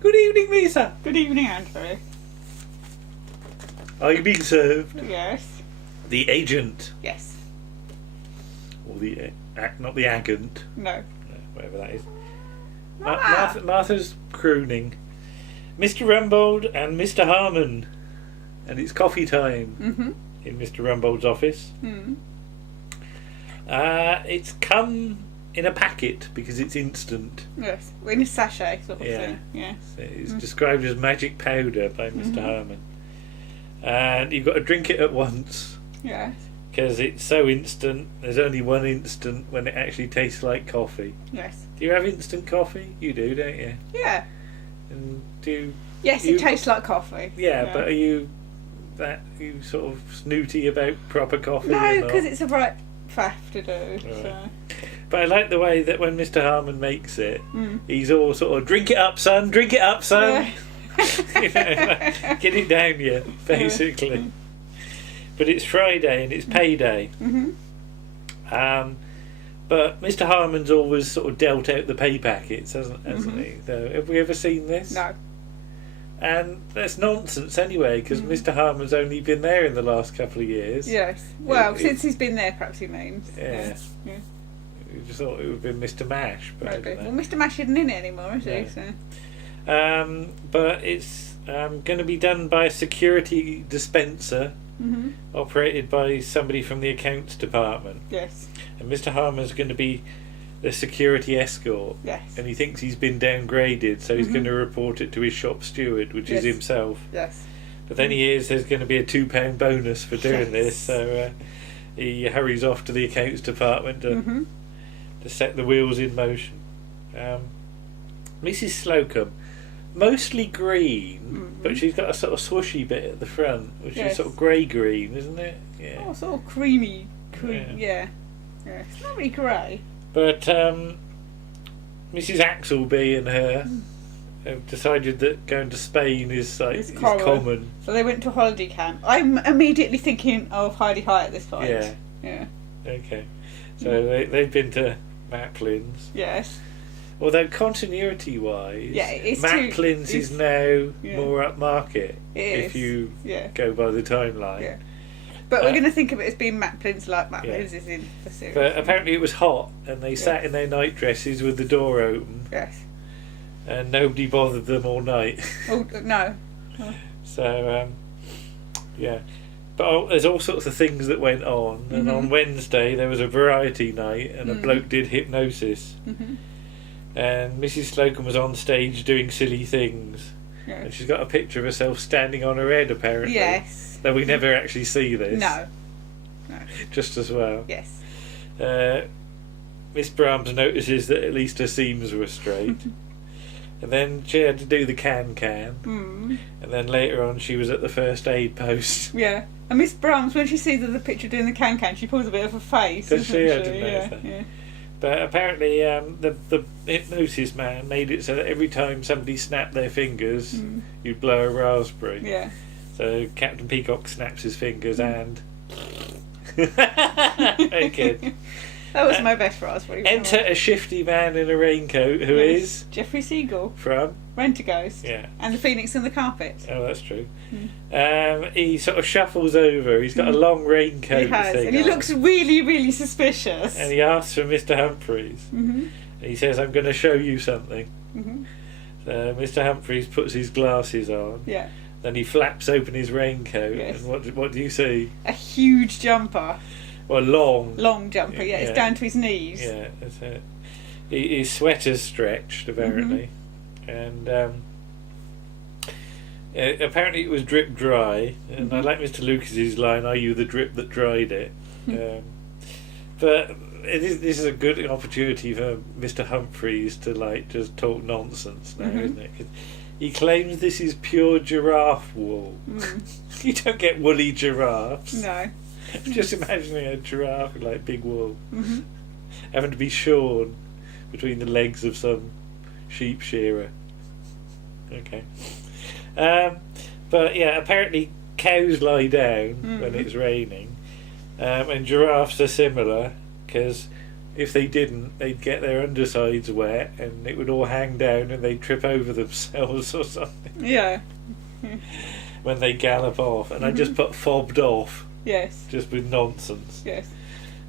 Good evening, Lisa. Good evening, Andrew. Are you being served? Yes. The agent. Yes. Or the... not the agant. No. Whatever that is. Mama. Martha's crooning. Mr. Rumbold and Mr. Harmon. And it's coffee time in Mr. Rumbold's office. It's come in a packet because it's instant. Yes. In a sachet sort of thing. Yes. It's described as magic powder by Mr. Harmon. And you've got to drink it at once. Yes. Because it's so instant. There's only one instant when it actually tastes like coffee. Yes. Do you have instant coffee? You do, don't you? Yeah. And do Yes, it tastes like coffee. Yeah, but are you sort of snooty about proper coffee? No, because it's a right faff to do. Right. So. But I like the way that when Mr. Harmon makes it, he's all sort of, drink it up, son, drink it up, son. You know, like, get it down you, basically. But it's Friday and it's payday. But Mr. Harmon's always sort of dealt out the pay packets, hasn't he? So have we ever seen this? No. And that's nonsense anyway, because Mr. Harmon's only been there in the last couple of years. Yes. Well, since he's been there, perhaps he means. Yeah. We just thought it would have been Mr. Mash. But maybe. Well, Mr. Mash isn't in it anymore, is he? So. But it's going to be done by a security dispenser operated by somebody from the accounts department. Yes. And Mr. Harmon's going to be the security escort. Yes. And he thinks he's been downgraded, so he's going to report it to his shop steward, which is himself. Yes. But then he hears there's going to be a £2 bonus for doing this, so he hurries off to the accounts department to set the wheels in motion. Mrs. Slocum, mostly green, but she's got a sort of swooshy bit at the front, which is sort of grey-green, isn't it? Yeah. Oh, sort of creamy. Yeah. It's not really grey. But Mrs. Axelby and her have decided that going to Spain is common. So they went to a holiday camp. I'm immediately thinking of Heidi High at this point. Yeah. Okay. So they've been to Maplin's. Yes. Although continuity-wise, it's Maplin's is now more upmarket if you go by the timeline. Yeah. But we're going to think of it as being Maplin's, like Maplin's is in the series. But apparently it was hot, and they sat in their night dresses with the door open. Yes. And nobody bothered them all night. Oh, no. So, But there's all sorts of things that went on. And on Wednesday there was a variety night, and a bloke did hypnosis. And Mrs. Slocum was on stage doing silly things. Yes. And she's got a picture of herself standing on her head, apparently. Yes. Though we never actually see this. No. Just as well. Yes. Miss Brahms notices that at least her seams were straight. And then she had to do the can-can. And then later on she was at the first aid post. Yeah. And Miss Brahms, when she sees the picture doing the can-can, she pulls a bit of a face. Does she? I didn't notice that. Yeah. But apparently the hypnosis man made it so that every time somebody snapped their fingers, you'd blow a raspberry. Yeah. So Captain Peacock snaps his fingers and... Very good. That was my best raspberry. Enter a shifty man in a raincoat who is... Jeffrey Segal. From? Rent-A-Ghost. Yeah. And the Phoenix and the Carpet. Oh, that's true. He sort of shuffles over. He's got a long raincoat. He has, and he looks really, really suspicious. And he asks for Mister Humphries. And he says, I'm going to show you something. So Mr. Humphries puts his glasses on. Yeah. Then he flaps open his raincoat. Yes. And what do you see? A huge jumper. Well, long. Long jumper, it's down to his knees. Yeah, that's it. His sweater's stretched, apparently. And apparently it was drip dry. And I like Mr. Lucas's line, are you the drip that dried it? But this is a good opportunity for Mr. Humphries to just talk nonsense now, isn't it? 'Cause he claims this is pure giraffe wool. You don't get woolly giraffes. No. Just imagining a giraffe with big wool having to be shorn between the legs of some sheep shearer. Okay. But yeah, apparently cows lie down when it's raining, and giraffes are similar because if they didn't, they'd get their undersides wet and it would all hang down and they'd trip over themselves or something. Yeah. When they gallop off. And I just put fobbed off. Yes. Just with nonsense. Yes.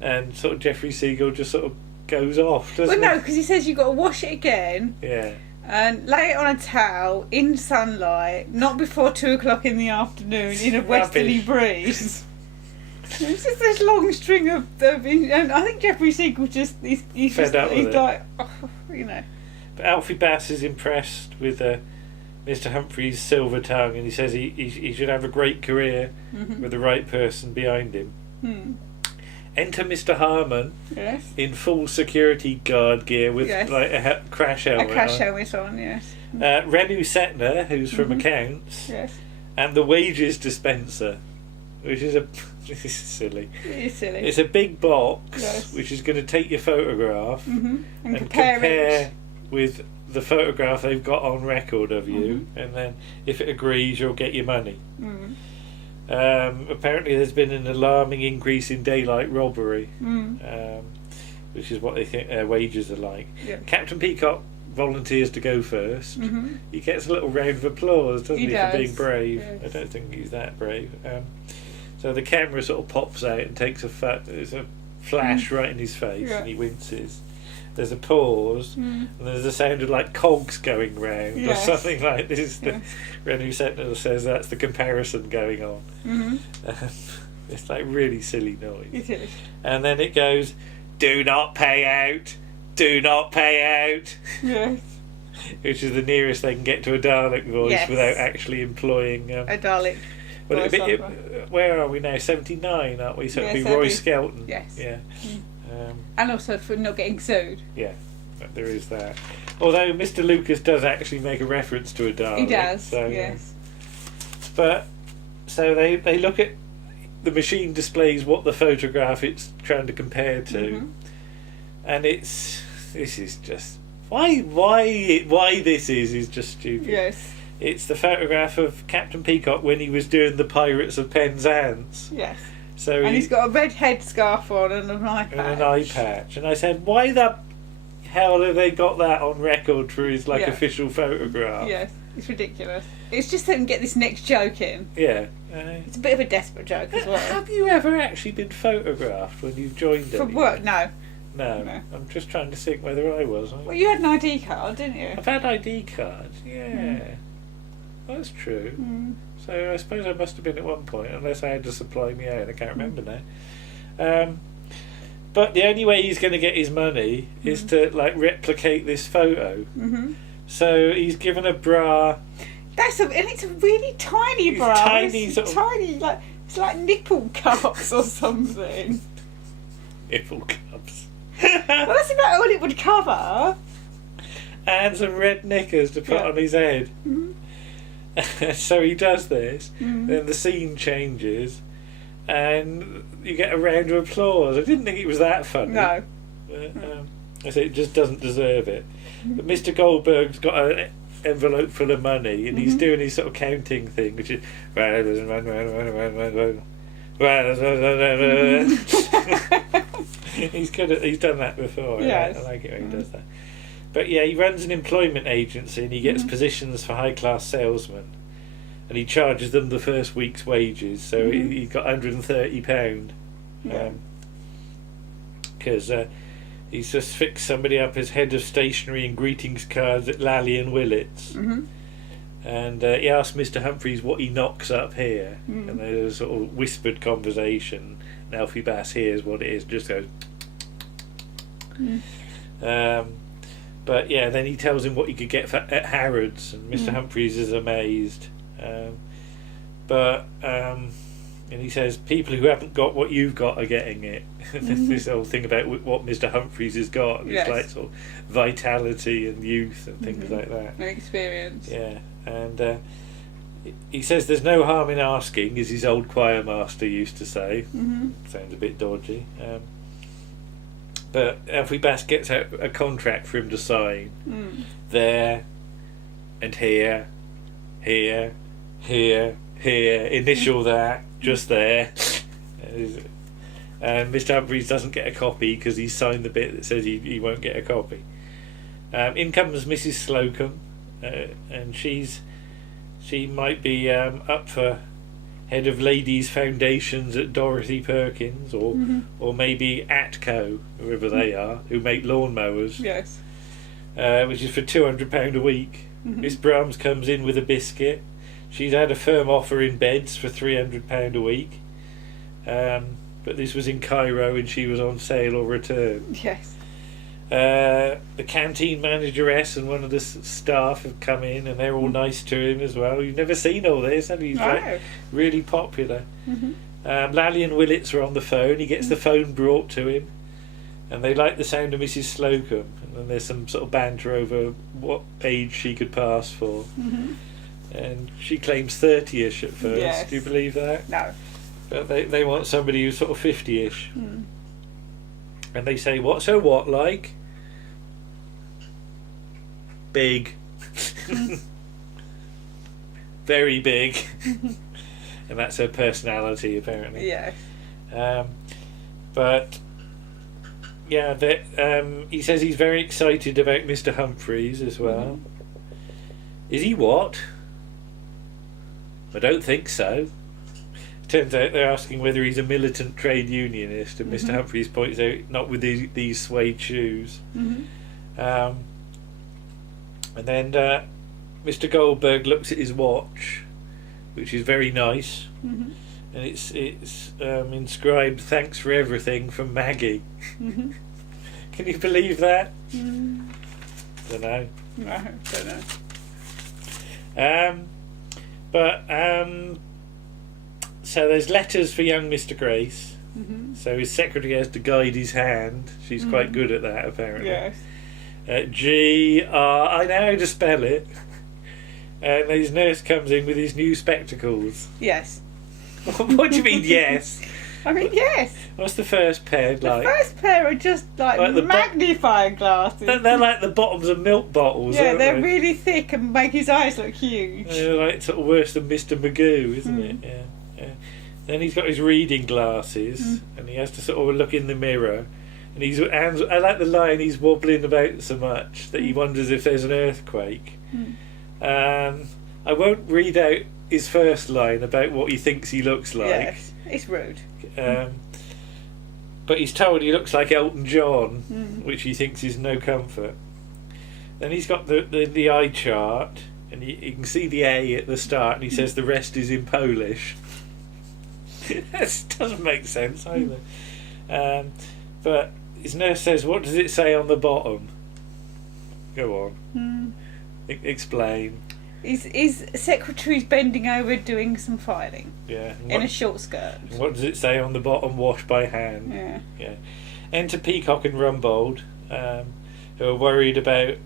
And sort of Jeffrey Segal just sort of goes off, doesn't Well, no, because he says you've got to wash it again. Yeah. And lay it on a towel in sunlight, not before 2 o'clock in the afternoon in a westerly breeze. It's just this long string of and I think Jeffrey Segal he's fed up with he's it. like, oh, you know. But Alfie Bass is impressed with Mr. Humphries' silver tongue, and he says he should have a great career with the right person behind him. Enter Mr. Harmon in full security guard gear with like a crash helmet. A crash helmet on, yes. Renu Setner, who's from accounts, and the wages dispenser, which is this is silly. It is silly. It's a big box which is going to take your photograph and compare with the photograph they've got on record of you, and then if it agrees, you'll get your money. Apparently, there's been an alarming increase in daylight robbery, which is what they think their wages are like. Captain Peacock volunteers to go first. He gets a little round of applause, doesn't he for being brave? Yes. I don't think he's that brave. So the camera sort of pops out and takes there's a flash right in his face, and he winces. There's a pause, and there's a sound of like cogs going round or something like this. Renu Setner says that's the comparison going on. It's like really silly noise. It is. And then it goes, "Do not pay out, do not pay out." Yes. Which is the nearest they can get to a Dalek voice without actually employing a Dalek. Well, where are we now? 79, aren't we? So it'll be Roy Skelton. Yes. Yeah. And also for not getting sued. Yeah, there is that. Although Mr. Lucas does actually make a reference to a Dalek. He does, so, yes. But, so they look at, the machine displays what the photograph it's trying to compare to. And this is just, why this is just stupid. Yes. It's the photograph of Captain Peacock when he was doing the Pirates of Penzance. Yes. So and he's got a red headscarf on and an eye patch. And an eye patch. And I said, why the hell have they got that on record for his official photograph? Yes, it's ridiculous. It's just so they can get this next joke in. Yeah. It's a bit of a desperate joke as well. Have you ever actually been photographed when you've joined For work? No. No. I'm just trying to think whether I was. Well, you had an ID card, didn't you? I've had ID cards, yeah. That's true. So I suppose I must have been at one point, unless I had to supply me out. I can't remember now. But the only way he's going to get his money is to like replicate this photo. So he's given a bra. And it's a really tiny bra. Tiny, it's tiny, like it's like nipple cups or something. Nipple cups. Well, that's about all it would cover. And some red knickers to put on his head. So he does this, then the scene changes, and you get a round of applause. I didn't think it was that funny. No. I say it just doesn't deserve it. But Mr. Goldberg's got an envelope full of money, and he's doing his sort of counting thing, which is he's good at. He's done that before. Yes. I like it when he does that. But yeah, he runs an employment agency and he gets positions for high-class salesmen, and he charges them the first week's wages. So he got £130 because he's just fixed somebody up as head of stationery and greetings cards at Lally and Willits. And he asked Mr. Humphries what he knocks up here, and there's a sort of whispered conversation. And Alfie Bass hears what it is, just goes. But yeah, then he tells him what he could get at Harrods, and Mr. Humphries is amazed. And he says, people who haven't got what you've got are getting it. This whole thing about what Mr. Humphries has got. It's like sort of vitality and youth and things like that. And experience. Yeah, and he says there's no harm in asking, as his old choir master used to say. Sounds a bit dodgy. But Alfie Bass gets out a contract for him to sign. There and here, initial that, just there. and Mr. Humphries doesn't get a copy because he's signed the bit that says he won't get a copy. In comes Mrs. Slocum, and she might be up for head of ladies' foundations at Dorothy Perkins, or maybe Atco, whoever they are, who make lawnmowers. Yes. Which is for £200 a week. Miss Brahms comes in with a biscuit. She's had a firm offer in beds for £300 a week. But this was in Cairo and she was on sale or return. Yes. The canteen manageress and one of the staff have come in and they're all nice to him as well. You've never seen all this, have you? He's like really popular. Lally and Willits are on the phone. He gets the phone brought to him and they like the sound of Mrs. Slocum. And then there's some sort of banter over what age she could pass for. And she claims 30ish at first. Yes. Do you believe that? No. But they want somebody who's sort of 50ish. And they say, what's her what like? Big. Very big. And that's her personality, apparently. Yes. But yeah, he says he's very excited about Mr. Humphries as well. Is he what? I don't think so. Turns out they're asking whether he's a militant trade unionist, and Mr. Humphries points out not with these suede shoes. And then Mr. Goldberg looks at his watch, which is very nice, and it's inscribed "Thanks for everything" from Maggie. Can you believe that? Don't know. No, don't know. So there's letters for young Mr. Grace. So his secretary has to guide his hand. She's quite good at that, apparently. Yes. G-R... I know how to spell it. And his nurse comes in with his new spectacles. Yes. What do you mean, yes? I mean, yes. What's the first pair like? The first pair are just like the magnifying glasses. They're like the bottoms of milk bottles, Yeah, aren't they're they? really thick and make his eyes look huge. They're like sort of worse than Mr. Magoo, isn't it? Yeah. Then he's got his reading glasses, and he has to sort of look in the mirror. And I like the line, he's wobbling about so much that he wonders if there's an earthquake. I won't read out his first line about what he thinks he looks like. Yes, it's rude. But he's told he looks like Elton John, which he thinks is no comfort. Then he's got the eye chart, and you can see the A at the start, and he says the rest is in Polish. That doesn't make sense either. But his nurse says, what does it say on the bottom? Go on. Explain. His secretary's bending over doing some filing. Yeah. In a short skirt. What does it say on the bottom? Wash by hand. Yeah. Enter Peacock and Rumbold, who are worried about...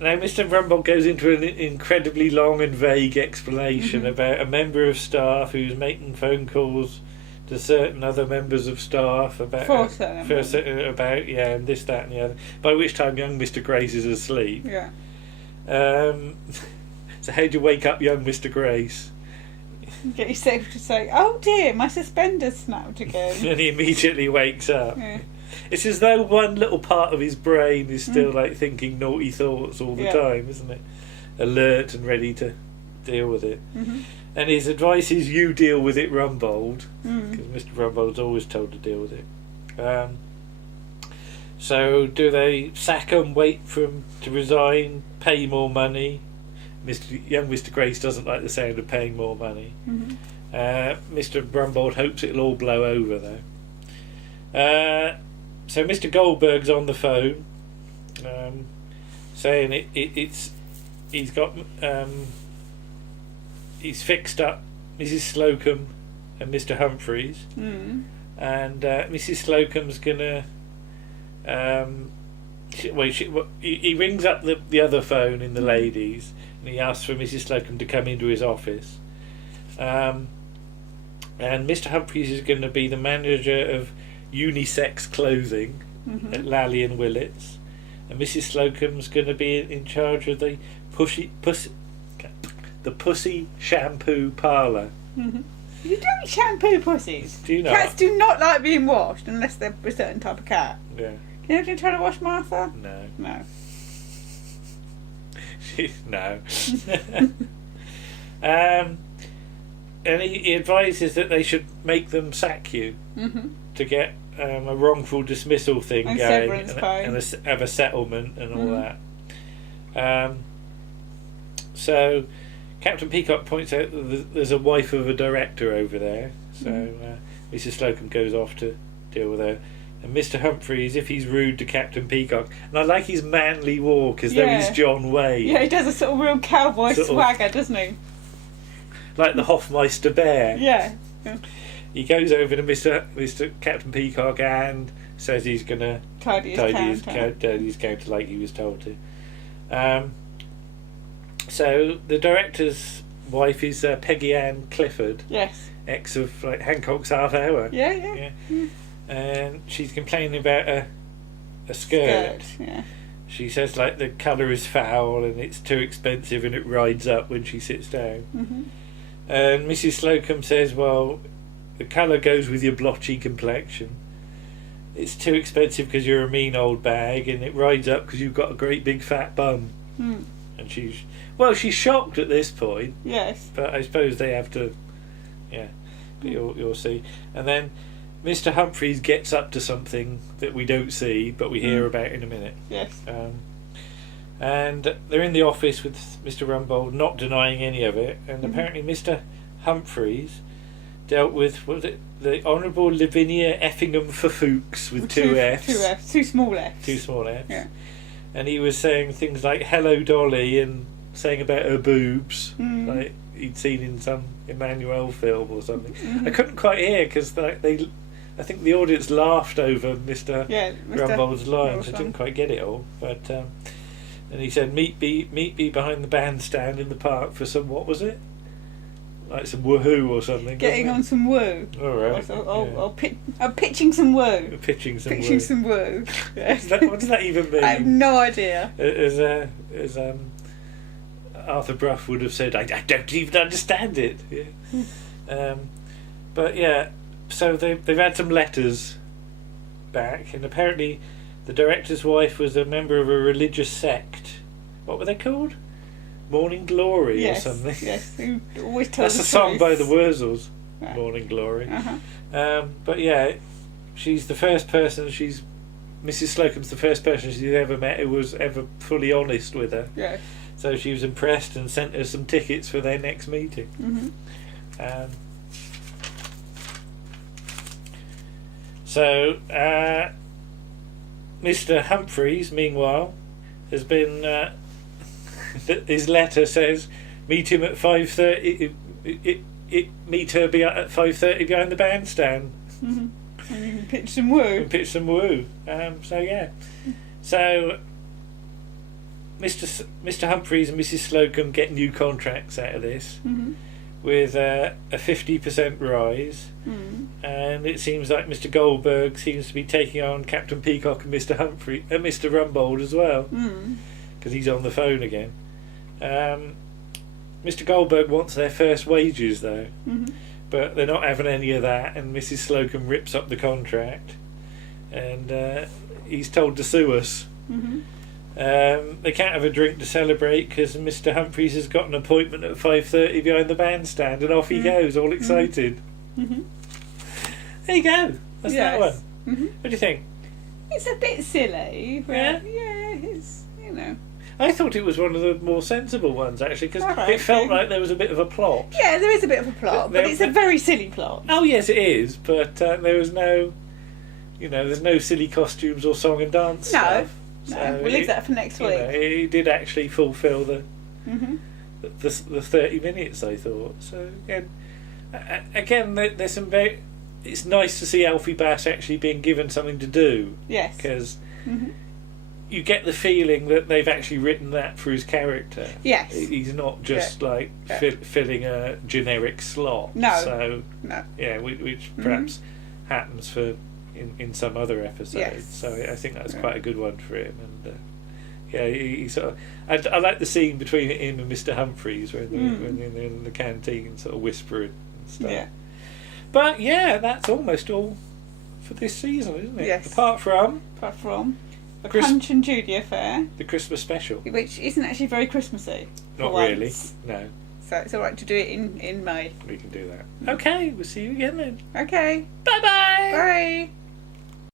Now, Mr. Rumbold goes into an incredibly long and vague explanation about a member of staff who's making phone calls to certain other members of staff about and this, that, and the other. By which time, young Mr. Grace is asleep. Yeah. So, how do you wake up young Mr. Grace? Get your secretary to say, "Oh dear, my suspenders snapped again." And he immediately wakes up. Yeah. It's as though one little part of his brain is still like thinking naughty thoughts all the time, isn't it? Alert and ready to deal with it. And his advice is you deal with it, Rumbold, because Mr. Rumbold's always told to deal with it. So do they sack him, wait for him to resign, pay more money? Young Mr. Grace doesn't like the sound of paying more money. Mr. Rumbold hopes it'll all blow over though. So Mr. Goldberg's on the phone, saying he's fixed up Mrs. Slocum and Mr. Humphries, and Mrs. Slocum's gonna. He rings up the other phone in the ladies, and he asks for Mrs. Slocum to come into his office. And Mr. Humphries is going to be the manager of unisex clothing at Lally and Willits, and Mrs. Slocum's going to be in charge of the pussy shampoo parlour. You don't shampoo pussies. Do you not? Cats do not like being washed unless they're a certain type of cat. Yeah. You ever try to wash Martha? No. No. No. And he advises that they should make them sack you to get a wrongful dismissal thing And going severance pay. and have a settlement and all that. So Captain Peacock points out that there's a wife of a director over there, so Mrs. Slocum goes off to deal with her. And Mr. Humphries, if he's rude to Captain Peacock, and I like his manly walk as though he's John Wayne. Yeah, he does a sort of real cowboy swagger, doesn't he? Like the Hofmeister bear. Yeah. He goes over to Mr. Captain Peacock and says he's going to tidy his counter like he was told to. So the director's wife is Peggy Ann Clifford. Yes. Ex of Hancock's Half Hour. Yeah. And she's complaining about a skirt. Yeah. She says the colour is foul and it's too expensive and it rides up when she sits down. And Mrs. Slocum says, well, the colour goes with your blotchy complexion. It's too expensive because you're a mean old bag, and it rides up because you've got a great big fat bum. And she's shocked at this point. Yes. But I suppose they have to, but you'll see. And then Mr. Humphries gets up to something that we don't see, but we hear about in a minute. Yes. And they're in the office with Mr. Rumbold, not denying any of it. And apparently Mr. Humphries dealt with, was it the Honourable Lavinia Effingham for Fuchs with two Fs. Two small Fs. Two small Fs. Yeah. And he was saying things like "Hello, Dolly" and saying about her boobs, like he'd seen in some Emmanuel film or something. I couldn't quite hear because I think the audience laughed over Mr. Rumbold's lines. I didn't quite get it all, but. And he said, meet me behind the bandstand in the park for some, what was it? Like some woohoo or something. Getting on some woo. All right. I'm pitching some woo. Pitching some woo. Yes. What does that even mean? I have no idea. As Arthur Brough would have said, I don't even understand it. Yeah. But yeah, so they've had some letters back, and apparently the director's wife was a member of a religious sect. What were they called? Morning Glory or something. Yes, who always tells That's a song by the Wurzels. Right. Morning Glory. But yeah, she's the first person. Mrs. Slocum's the first person she's ever met who was ever fully honest with her. Yeah. So she was impressed and sent her some tickets for their next meeting. So Mr. Humphries, meanwhile, has been. His letter says, "Meet him at 5:30. Meet her at 5:30 behind the bandstand." And you can pitch some woo. So yeah. So Mr. Humphries and Mrs. Slocum get new contracts out of this, with a 50% rise, and it seems like Mr. Goldberg seems to be taking on Captain Peacock and Mr. Humphrey and Mr. Rumbold as well, because he's on the phone again. Mr. Goldberg wants their first wages though, but they're not having any of that, and Mrs. Slocum rips up the contract, and he's told to sue us. They can't have a drink to celebrate because Mr. Humphries has got an appointment at 5:30 behind the bandstand, and off he goes, all excited. There you go. That's that one. What do you think? It's a bit silly, but Yeah? it's, you know. I thought it was one of the more sensible ones actually, because it felt like there was a bit of a plot. Yeah, there is a bit of a plot, but it's a very silly plot. Oh yes, it is, but there was no, there's no silly costumes or song and dance stuff. No, we'll leave that for next week. It did actually fulfil the 30 minutes, I thought. So again, there's some very. It's nice to see Alfie Bass actually being given something to do. Yes. Because you get the feeling that they've actually written that for his character. Yes. He's not just filling a generic slot. No. So no. Yeah, which perhaps happens for. In some other episodes, yes. So I think that's quite a good one for him, and he sort of. I like the scene between him and Mr. Humphries when they're in the canteen, sort of whispering and stuff. But yeah, that's almost all for this season, isn't it? Yes. Apart from the Punch and Judy affair, the Christmas special, which isn't actually very Christmassy. Not really. No. So it's all right to do it in May. We can do that. Okay, we'll see you again then. Okay. Bye-bye. Bye.